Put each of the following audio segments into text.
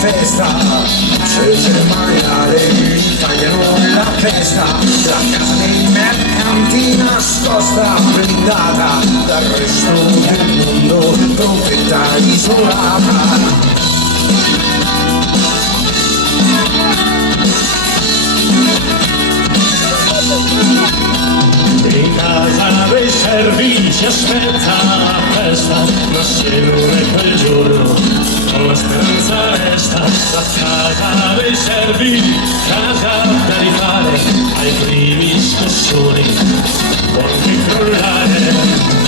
festa, c'è ceremoniale, tagliano la testa, la casa dei mercanti nascosta, blindata dal resto del mondo, trombetta isolata. In casa dei servizi aspetta la festa, ma se non è quel giorno la speranza resta. La casa dei servizi, casa da rifare, ai primi scossoni può anche crollare.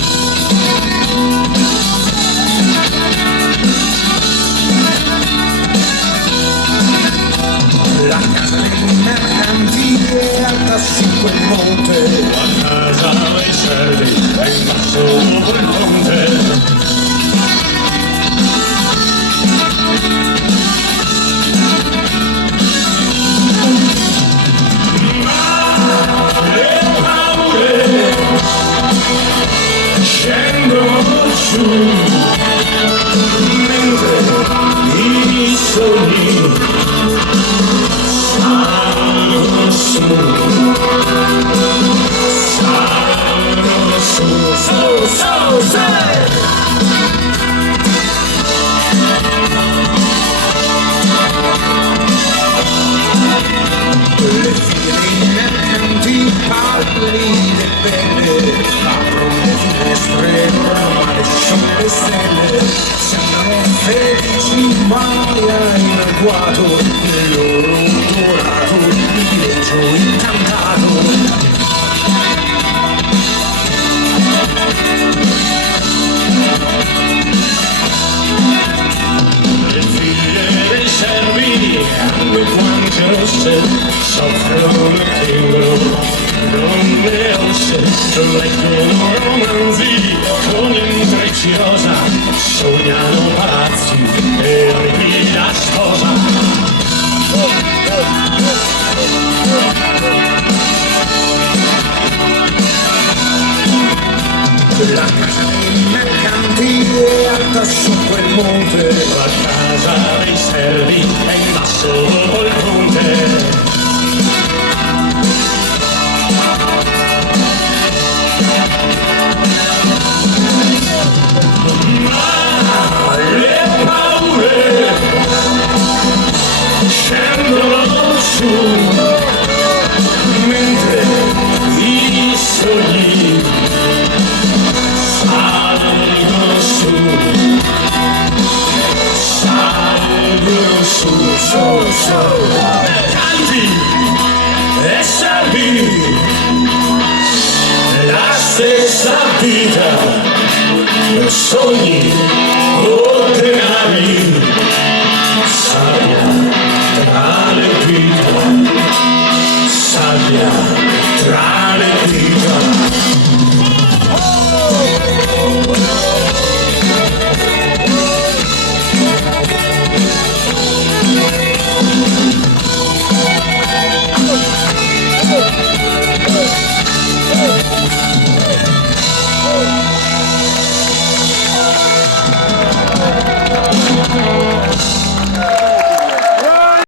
La casa dei mercanti è alta su quel monte, La casa dei servi è in basso quel ponte. Ma le paure scendono giù, mentre i sogni salgono su, salgono su. le figlie dei mercanti palli e belle, aprono le finestre, normali sono le stelle, sembrano felici ma in agguato, il loro dorato, il dileggio incantato. Le figlie dei servi hanno i guanti rosse, soffrono il timbro, non le osse, leggono romanzi con intrecci rosa, sognano palazzi e arrivi da sposa. La casa dei mercanti è alta su quel monte, La casa dei servi è in basso col ponte. Ma le paure scendono su, mentre i sogni salgono su, salgono su. Mercanti e servi, la stessa vita, sogni